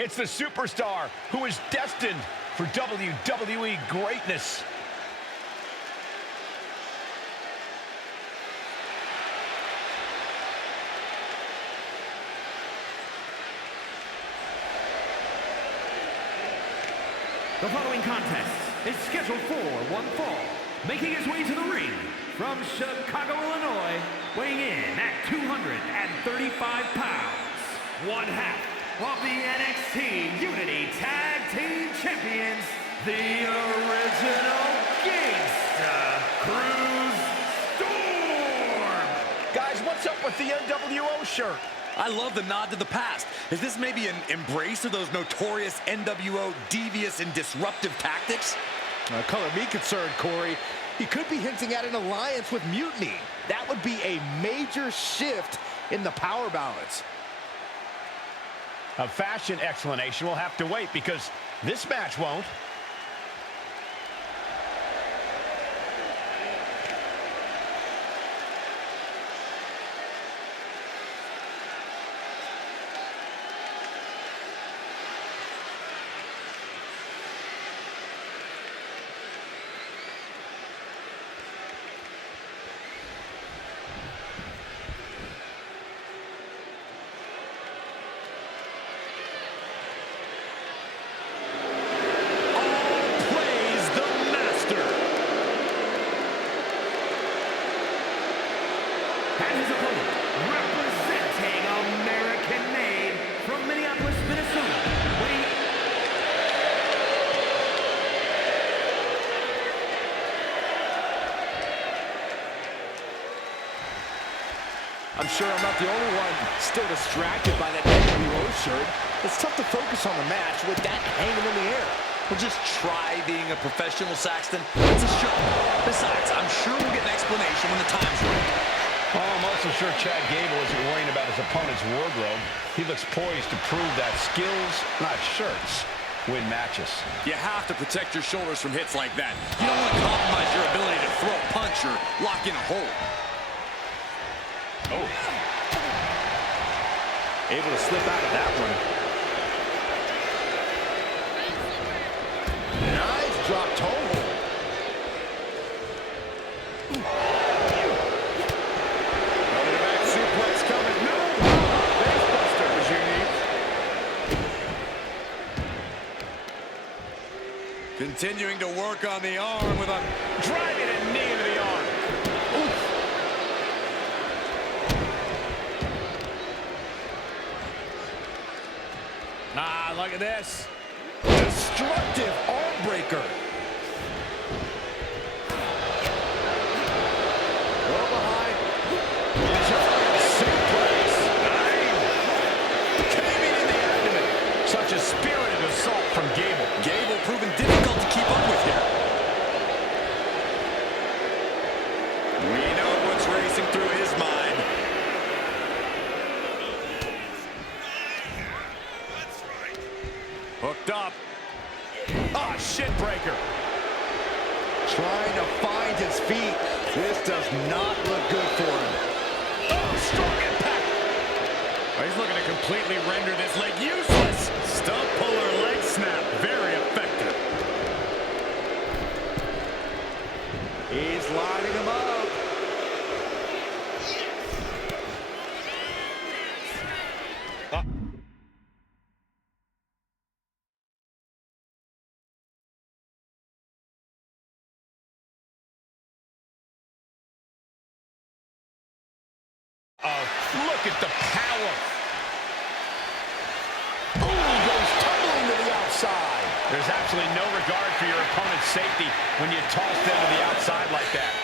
It's the superstar who is destined for WWE greatness. The following contest is scheduled for one fall. Making his way to the ring from Chicago, Illinois, weighing in at 235 pounds, one half of the NXT Unity Tag Team Champions, the original Gangsta Cruise Storm. Guys, what's up with the NWO shirt? I love the nod to the past. Is this maybe an embrace of those notorious NWO devious and disruptive tactics? Color me concerned, Corey. He could be hinting at an alliance with Mutiny. That would be a major shift in the power balance. A fashion explanation will have to wait because this match won't. And his opponent, representing American-made from Minneapolis, Minnesota, weighing... I'm sure I'm not the only one still distracted by that NWO shirt. It's tough to focus on the match with that hanging in the air. Well, just try being a professional, Saxton. It's a show. Besides, I'm sure we'll get an explanation when the time's right. Oh, I'm also sure Chad Gable isn't worrying about his opponent's wardrobe. He looks poised to prove that skills, not shirts, win matches. You have to protect your shoulders from hits like that. You don't want to compromise your ability to throw a punch or lock in a hold. Oh. Able to slip out of that one. Nice drop toe hold. Back suplex coming. No! Face buster was unique. Continuing to work on the arm with a Driving a knee into the arm. Oof. Ah, look at this. Destructive arm breaker. Go behind. Suplex. Caving in the abdomen. Such a spirited assault from Gable. Gable proving difficult to keep up with here. We know what's racing through his mind. Hooked up. Ah, shit breaker. Trying to find his feet. This does not look good for him. Oh, strong impact. Oh, he's looking to completely render this leg useless. Stump puller leg snap. Very effective. He's lining him up. Oh, look at the power. Oh, he goes tumbling to the outside. There's absolutely no regard for your opponent's safety when you toss them to the outside like that.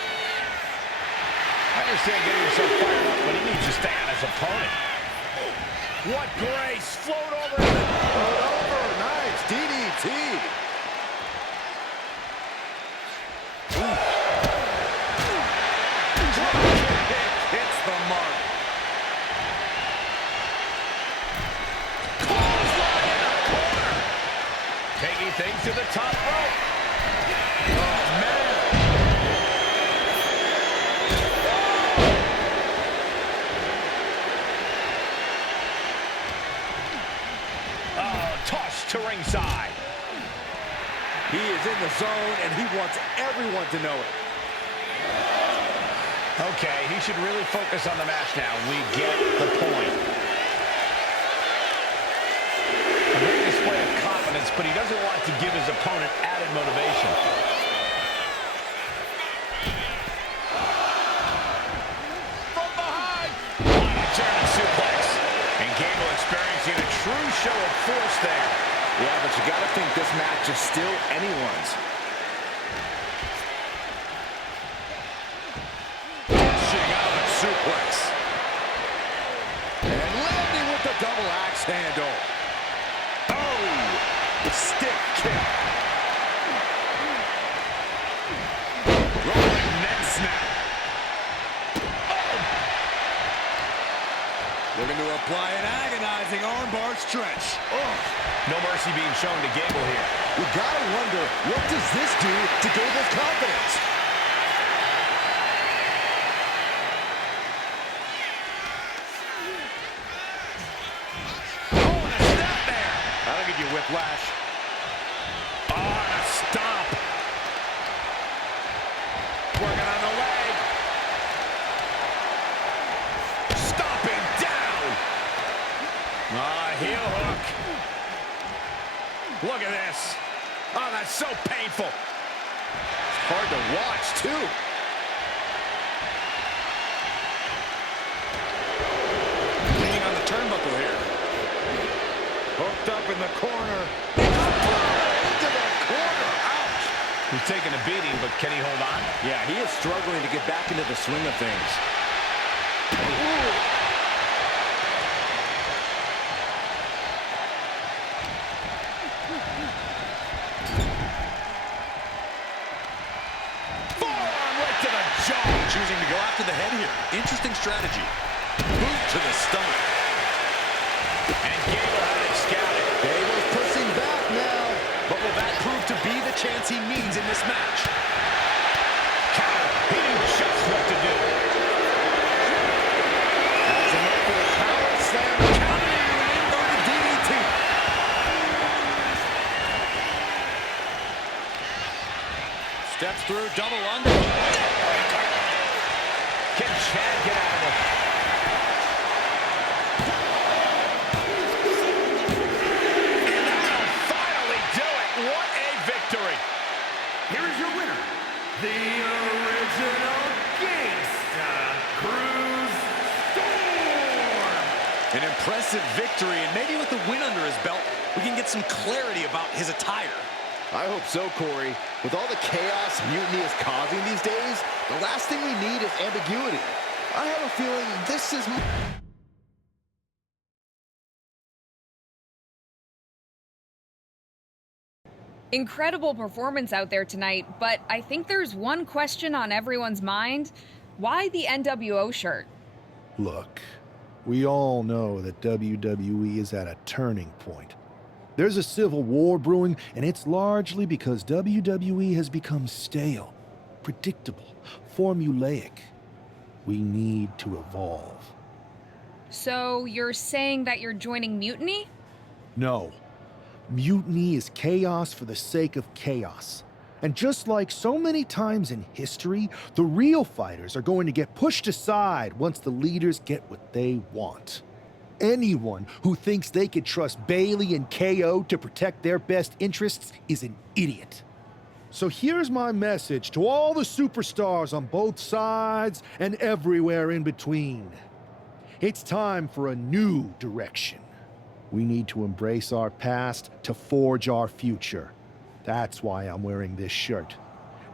I understand getting yourself fired up, but he needs to stay on his opponent. What grace. Float over. Float over. Nice. DDT. Hits the mark. Taking things to the top rope. Oh, man. Oh, He is in the zone, and he wants everyone to know it. Okay, he should really focus on the match now. We get the point. A great display of confidence, but he doesn't want to give his opponent added motivation. From behind! What a German suplex. And Gable experiencing a true show of force there. Yeah, but you got to think this match is still anyone's. Suplex. And landing with the double axe handle. Oh! Stick kick. Rolling neck snap. Oh. Looking to apply an agonizing armbar stretch. Oh. No mercy being shown to Gable here. You gotta wonder, what does this do to Gable's confidence? Whiplash. Oh, and a stomp. Working on the leg. Stomping down. Heel hook. Look at this. Oh, that's so painful. It's hard to watch, too. Leaning on the turnbuckle here. Hooked up in the corner. Into the corner. Ouch. He's taking a beating, but can he hold on? Yeah, he is struggling to get back into the swing of things. Ooh. Forearm right to the jaw. Choosing to go after the head here. Interesting strategy. Boot to the stomach. And Gable had it scouted. Gable's pushing back now. But will that prove to be the chance he needs in this match? Counter. He knew just what to do. Has him up for the power slam. Counter an inverted DDT. Steps through, double under. Can Chad get out of this? Here is your winner, the original Gangsta Cruz Storm. An impressive victory, and maybe with the win under his belt, we can get some clarity about his attire. I hope so, Corey. With all the chaos Mutiny is causing these days, the last thing we need is ambiguity. I have a feeling this is... Incredible performance out there tonight, but I think there's one question on everyone's mind. Why the NWO shirt? Look, we all know that WWE is at a turning point. There's a civil war brewing, and it's largely because WWE has become stale, predictable, formulaic. We need to evolve. So you're saying that you're joining Mutiny? No. Mutiny is chaos for the sake of chaos. And just like so many times in history, the real fighters are going to get pushed aside once the leaders get what they want. Anyone who thinks they could trust Bayley and KO to protect their best interests is an idiot. So here's my message to all the superstars on both sides and everywhere in between. It's time for a new direction. We need to embrace our past to forge our future. That's why I'm wearing this shirt.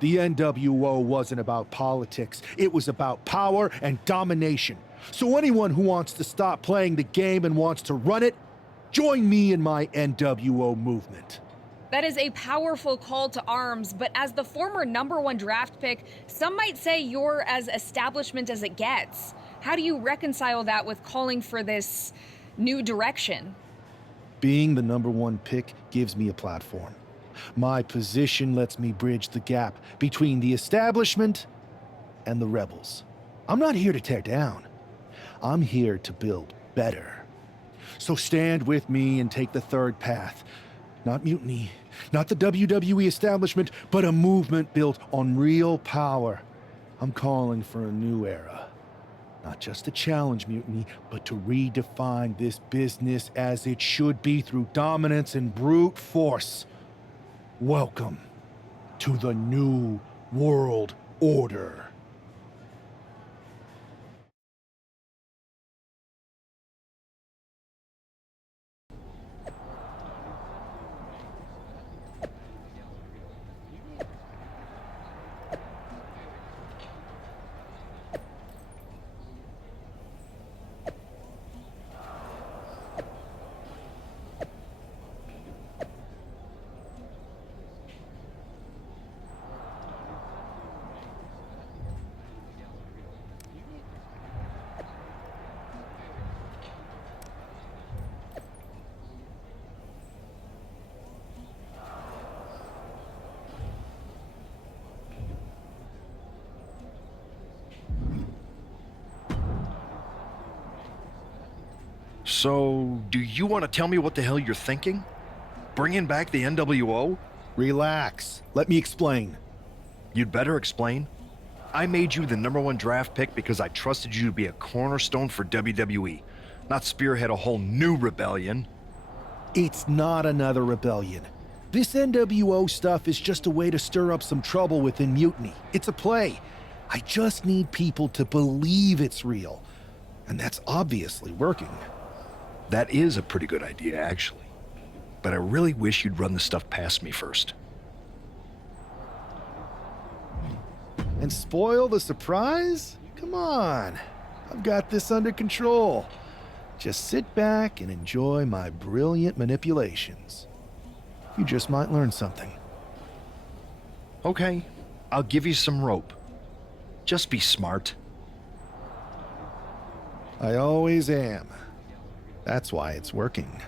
The NWO wasn't about politics. It was about power and domination. So anyone who wants to stop playing the game and wants to run it, join me in my NWO movement. That is a powerful call to arms, but as the former #1 draft pick, some might say you're as establishment as it gets. How do you reconcile that with calling for this new direction? Being the #1 pick gives me a platform. My position lets me bridge the gap between the establishment and the rebels. I'm not here to tear down. I'm here to build better. So stand with me and take the third path. Not mutiny, not the WWE establishment, but a movement built on real power. I'm calling for a new era. Not just to challenge mutiny, but to redefine this business as it should be through dominance and brute force. Welcome to the New World Order. So, do you want to tell me what the hell you're thinking? Bringing back the NWO? Relax. Let me explain. You'd better explain. I made you the #1 draft pick because I trusted you to be a cornerstone for WWE, not spearhead a whole new rebellion. It's not another rebellion. This NWO stuff is just a way to stir up some trouble within Mutiny. It's a play. I just need people to believe it's real. And that's obviously working. That is a pretty good idea, actually. But I really wish you'd run the stuff past me first. And spoil the surprise? Come on. I've got this under control. Just sit back and enjoy my brilliant manipulations. You just might learn something. Okay, I'll give you some rope. Just be smart. I always am. That's why it's working.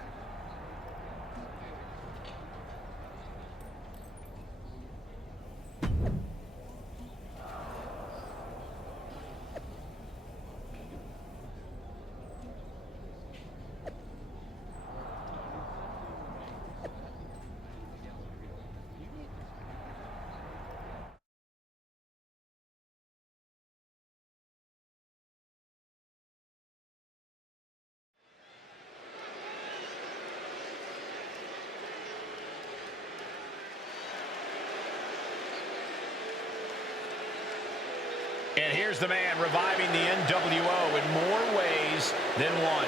And here's the man reviving the NWO in more ways than one.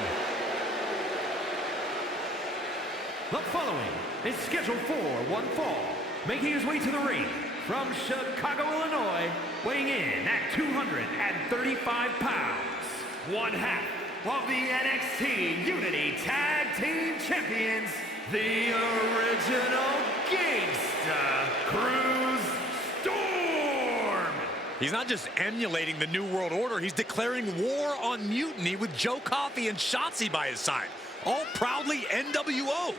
The following is scheduled for one fall, making his way to the ring from Chicago, Illinois, weighing in at 235 pounds, one half of the NXT Unity Tag Team Champions, the original Gangsta Cruise Storm. He's not just emulating the New World Order, he's declaring war on Mutiny with Joe Coffey and Shotzi by his side. All proudly NWO.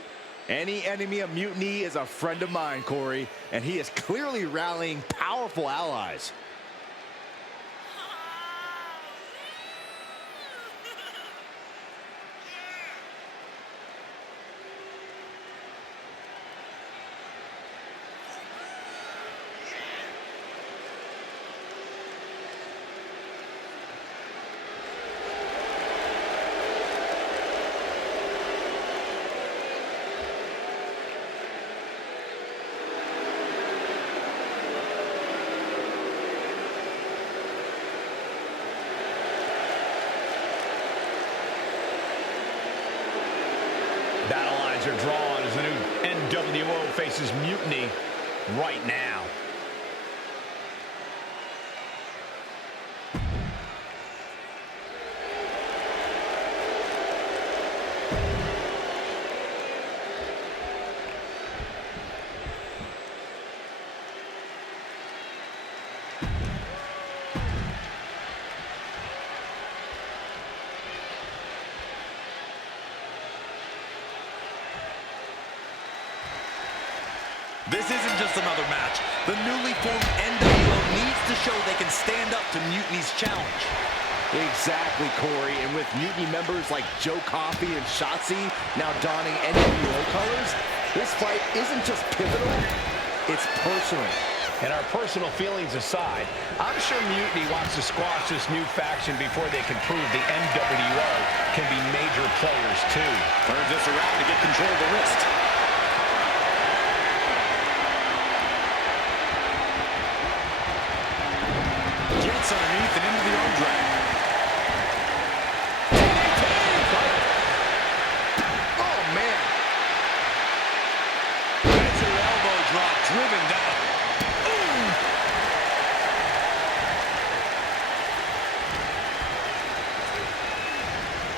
Any enemy of Mutiny is a friend of mine, Corey, and he is clearly rallying powerful allies. Battle lines are drawn as the new NWO faces Mutiny right now. This isn't just another match. The newly formed NWO needs to show they can stand up to Mutiny's challenge. Exactly, Corey. And with Mutiny members like Joe Coffey and Shotzi now donning NWO colors, This fight isn't just pivotal, it's personal. And our personal feelings aside, I'm sure Mutiny wants to squash this new faction before they can prove the NWO can be major players too. Turns this around to get control of the wrist. Gets underneath and into the arm drag. Oh, man. That's an elbow drop driven down.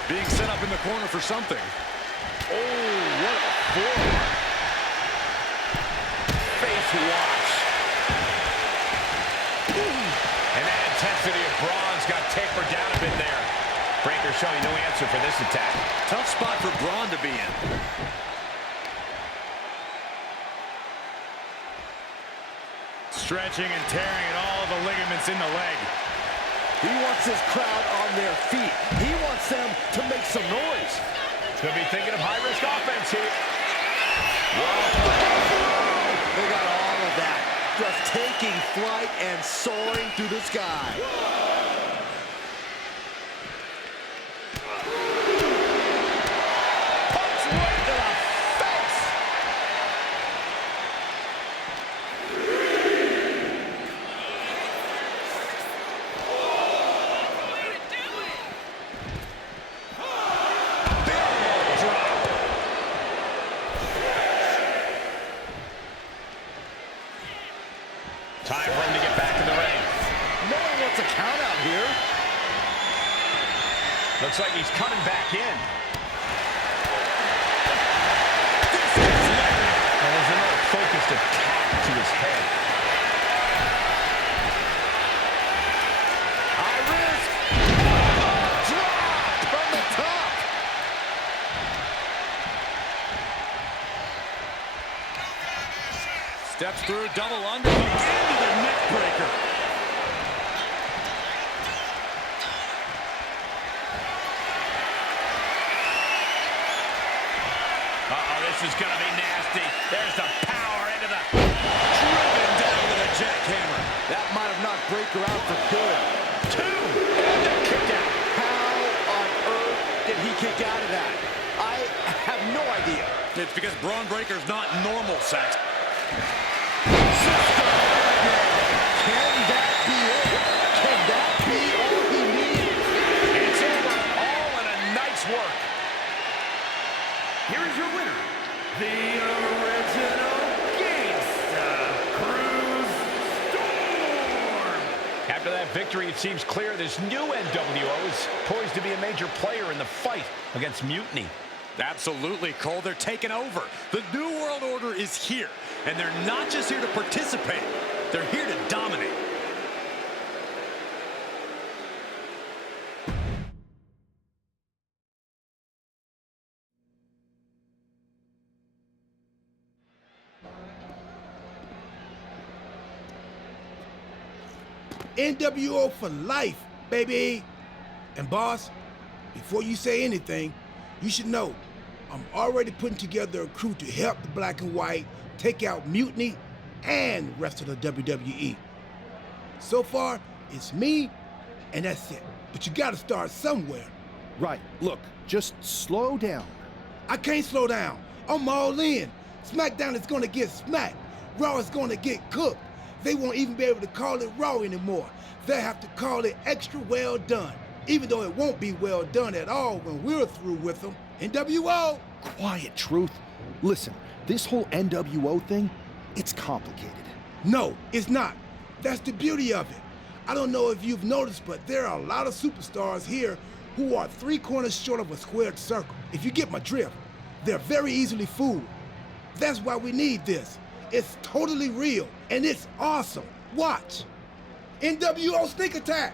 Being set up in the corner for something. Oh, what a forearm. Face wash. And that intensity of Braun's got tapered down a bit there. Breaker showing no answer for this attack. Tough spot for Braun to be in. Stretching and tearing at all the ligaments in the leg. He wants his crowd on their feet. He wants them to make some noise. Could be thinking of high-risk offense here. They got all of that. Just taking flight and soaring through the sky. Punch right to the face. Time for him to get back in the ring. No one wants a count out here. Looks like he's coming back in. And there's another focused attack to his head. High risk. Drop from the top. Steps through, double under, into the neck breaker. This is going to be nasty. There's the power into the... Driven down with a jackhammer. That might have knocked Breaker out for good. 2 and a kick out. How on earth did he kick out of that? I have no idea. It's because Braun Breaker's not normal, Sax. Can that be it? Can that be all he needs? It's over. All in a nice work. Here is your winner, the original Gangsta Cruz Storm. After that victory, it seems clear this new NWO is poised to be a major player in the fight against Mutiny. Absolutely, Cole. They're taking over. The New World Order is here, and they're not just here to participate. They're here to dominate. NWO for life, baby. And boss, before you say anything, you should know I'm already putting together a crew to help the Black and White take out Mutiny and the rest of the WWE. So far, it's me, and that's it. But you gotta start somewhere. Right, look, just slow down. I can't slow down. I'm all in. SmackDown is gonna get smacked. Raw is gonna get cooked. They won't even be able to call it Raw anymore. They'll have to call it extra well done, even though it won't be well done at all when we're through with them. NWO! Quiet, Truth. Listen, this whole NWO thing, it's complicated. No, it's not. That's the beauty of it. I don't know if you've noticed, but there are a lot of superstars here who are 3 corners short of a squared circle. If you get my drift, they're very easily fooled. That's why we need this. It's totally real, and it's awesome. Watch. NWO Sneak Attack.